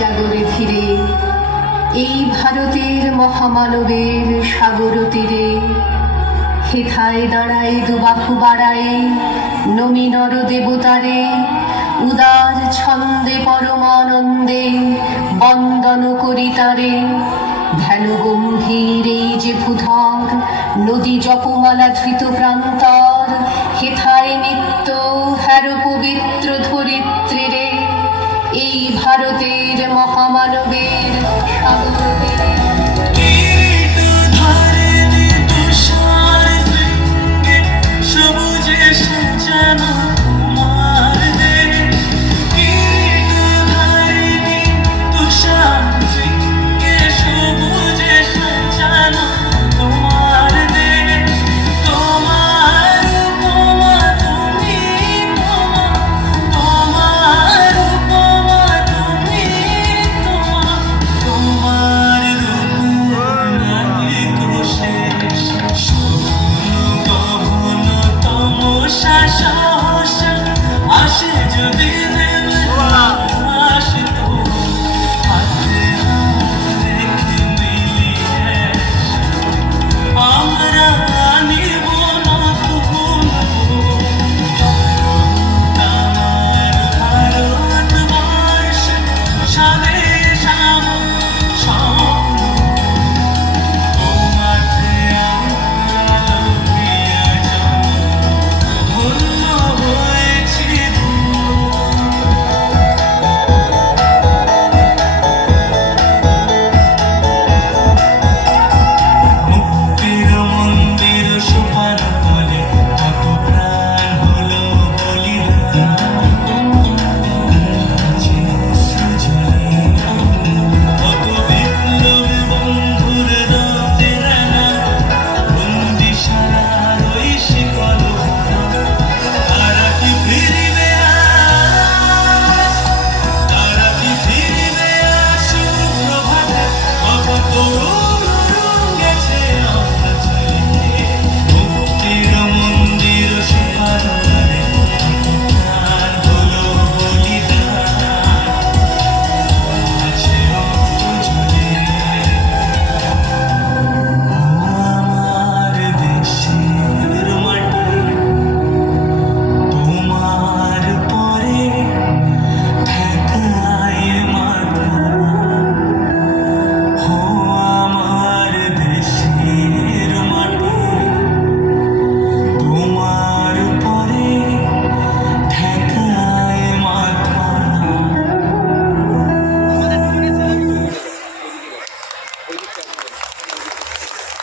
জাগরে ফিরে এই ভারতের মহামানবের সাগর তীরে হেথায় দাঁড়ায় দুবাহু বাড়ায় নমি নর দেবতারে উদার ছন্দে পরমানন্দে বন্দন করি তারে ধ্যান গম্ভীর এই যে ভূধর নদী জপমালা ধৃত প্রান্তর হেথায় নিত্য হের পবিত্র ধরিত্র